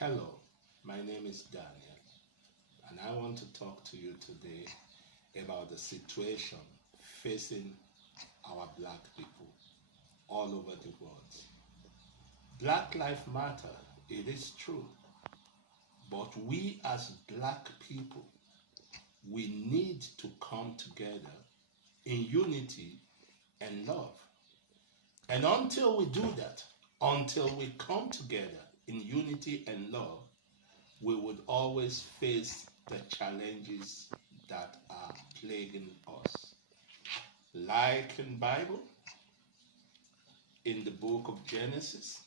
Hello, my name is Daniel, and I want to talk to you today about the situation facing our black people all over the world. Black Lives Matter, it is true, but we as black people, we need to come together in unity and love. And until we do that, until we come together in unity and love, we would always face the challenges that are plaguing us. Like in Bible, in the book of Genesis,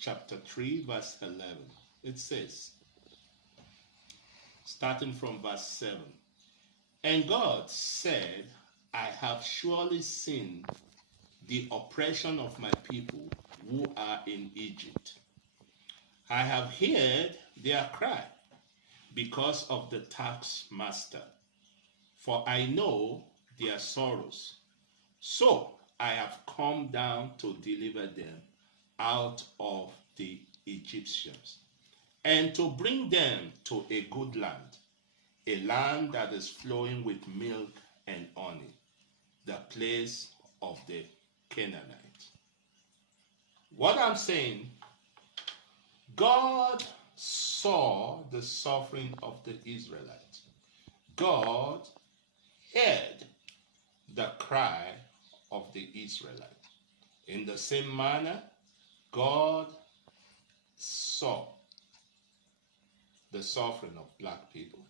chapter 3, verse 11, it says, starting from verse 7, and God said, I have surely seen the oppression of my people who are in Egypt. I have heard their cry because of the taskmaster, for I know their sorrows. So I have come down to deliver them out of the Egyptians, and to bring them to a good land, a land that is flowing with milk and honey, the place of the Canaanites. What I'm saying, God saw the suffering of the Israelites. God heard the cry of the Israelites. In the same manner, God saw the suffering of black people,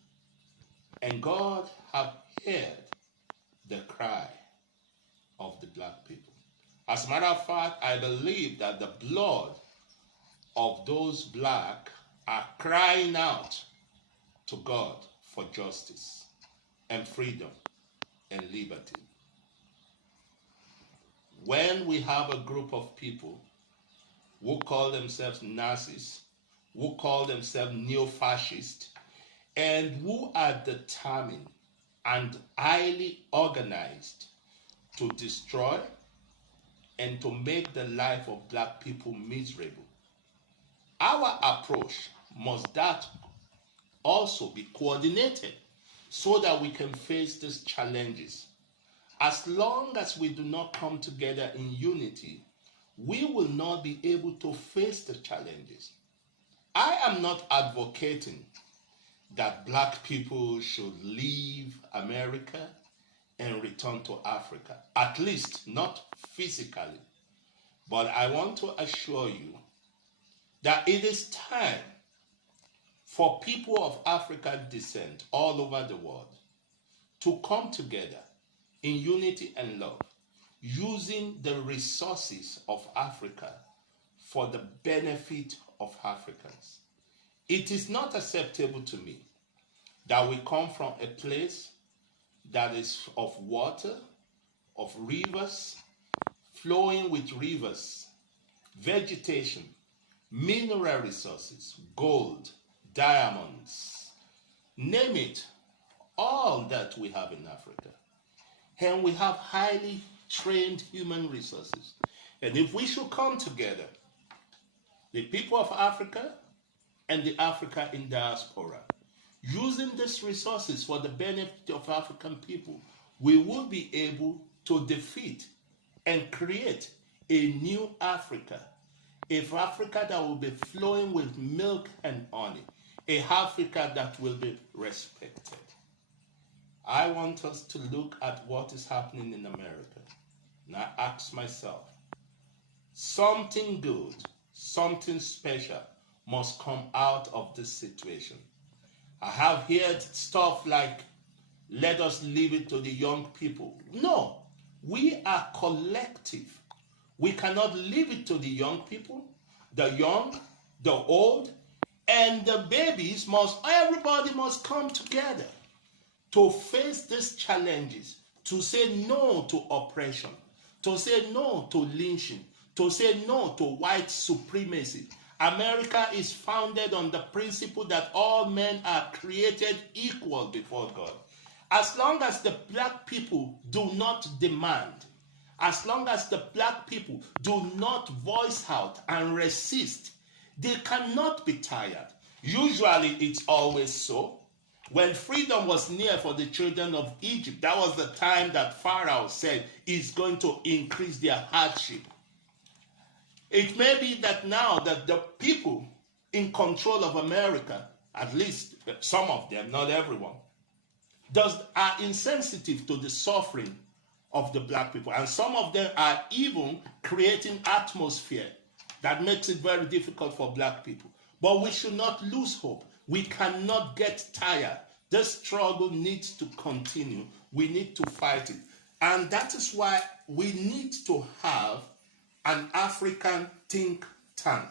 and God have heard the cry of the black people. As a matter of fact, I believe that the blood of those black are crying out to God for justice and freedom and liberty. When we have a group of people who call themselves Nazis, who call themselves neo-fascists, and who are determined and highly organized to destroy and to make the life of black people miserable, our approach must that also be coordinated so that we can face these challenges. As long as we do not come together in unity, we will not be able to face the challenges. I am not advocating that black people should leave America and return to Africa, at least not physically. But I want to assure you that it is time for people of African descent all over the world to come together in unity and love, using the resources of Africa for the benefit of Africans. It is not acceptable to me that we come from a place that is of water, of rivers, flowing with rivers, vegetation, mineral resources, gold, diamonds, name it, all that we have in Africa. And we have highly trained human resources. And if we should come together, the people of Africa and the Africa in diaspora, using these resources for the benefit of African people, we will be able to defeat and create a new Africa, Africa that will be flowing with milk and honey, a Africa that will be respected. I want us to look at what is happening in America. And I ask myself, something good, something special must come out of this situation. I have heard stuff like, let us leave it to the young people. No, we are collective. We cannot leave it to the young people, the young, the old, and the babies everybody must come together to face these challenges, to say no to oppression, to say no to lynching, to say no to white supremacy. America is founded on the principle that all men are created equal before God. As long as the black people do not demand, as long as the black people do not voice out and resist They cannot be tired. Usually it's always so. When freedom was near for the children of Egypt, that was the time that Pharaoh said he's going to increase their hardship. It may be that now that the people in control of America, at least some of them, not everyone, are insensitive to the suffering of the black people. And some of them are even creating atmosphere that makes it very difficult for black people. But we should not lose hope. We cannot get tired. This struggle needs to continue. We need to fight it. And that is why we need to have an African think tank.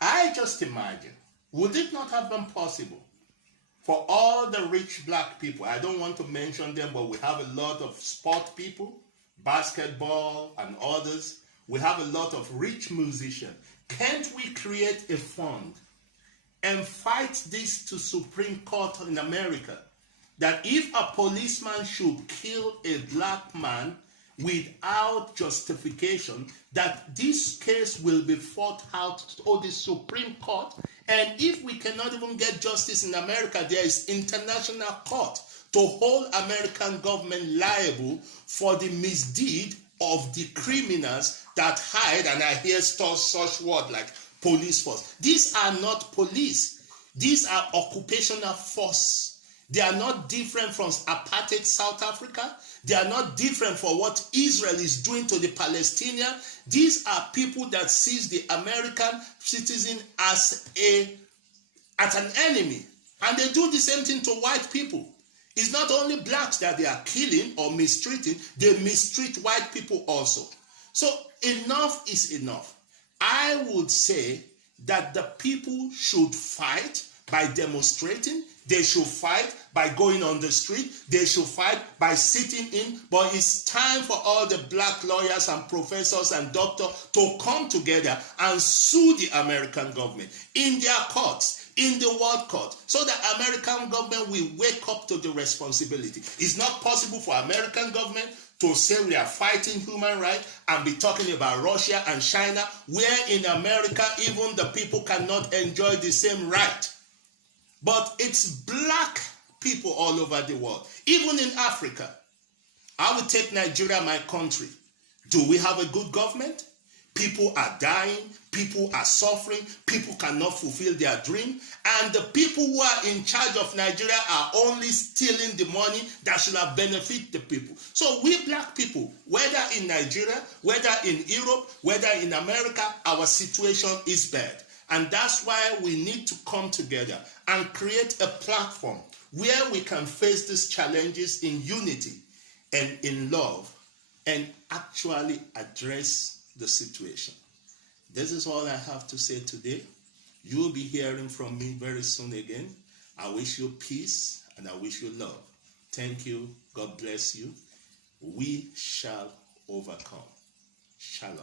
I just imagine, would it not have been possible for all the rich black people? I don't want to mention them, but we have a lot of sport people, basketball and others. We have a lot of rich musicians. Can't we create a fund and fight this to Supreme Court in America, that if a policeman should kill a black man without justification, that this case will be fought out to the Supreme Court? And if we cannot even get justice in America, there is international court to hold American government liable for the misdeed of the criminals that hide, and I hear such words like police force. These are not police. These are occupational force. They are not different from apartheid South Africa. They are not different from what Israel is doing to the Palestinians. These are people that sees the American citizen as an enemy. And they do the same thing to white people. It's not only blacks that they are killing or mistreating, they mistreat white people also. So enough is enough. I would say that the people should fight by demonstrating. They should fight by going on the street. They should fight by sitting in. But it's time for all the black lawyers and professors and doctors to come together and sue the American government in their courts, in the world court, so that American government will wake up to the responsibility. It's not possible for American government to say we are fighting human rights and be talking about Russia and China, where in America even the people cannot enjoy the same right. But it's black people all over the world, even in Africa. I will take Nigeria, my country. Do we have a good government? People are dying, people are suffering, people cannot fulfill their dream, and the people who are in charge of Nigeria are only stealing the money that should have benefited the people. So we black people, whether in Nigeria, whether in Europe, whether in America, our situation is bad. And that's why we need to come together and create a platform where we can face these challenges in unity and in love and actually address the situation. This is all I have to say today. You will be hearing from me very soon again. I wish you peace and I wish you love. Thank you. God bless you. We shall overcome. Shalom.